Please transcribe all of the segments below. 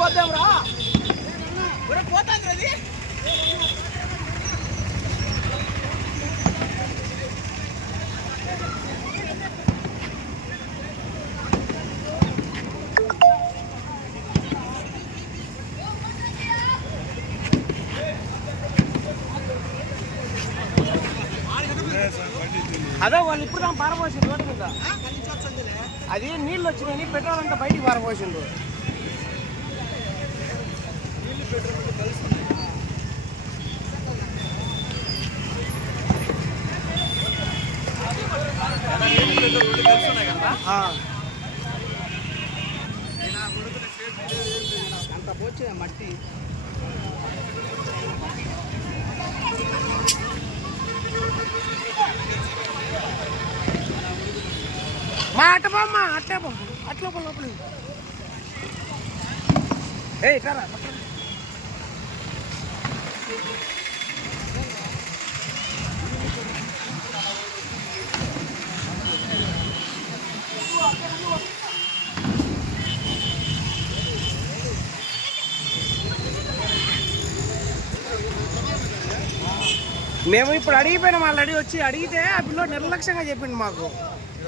పోతాం రా పోతాంది అది అదే వాళ్ళు ఇప్పుడు దాకా పారపోసిండు రోడ్డు మీద అది నీళ్ళు వచ్చినాయని పెట్రోల్ అంతా బయటికి పారపోసిండు అంత పోచే మట్టి మా అట్టబమ్మా అట్లా లోపల ఏ కరా మేము ఇప్పుడు అడిగిపోయినాం వాళ్ళు వచ్చి అడిగితే ఆ పిల్లోడు నిర్లక్ష్యంగా చెప్పిండు మాకు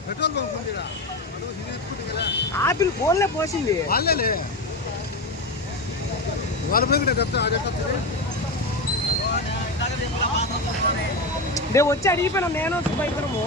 పెట్రోల్ బంక్ ఉంది ఆపిల్ ఫోన్లే పోసింది వాళ్ళే వాళ్ళ నేను వచ్చి అడిగిపోయినా నేను సుబ్బ ఇద్దరము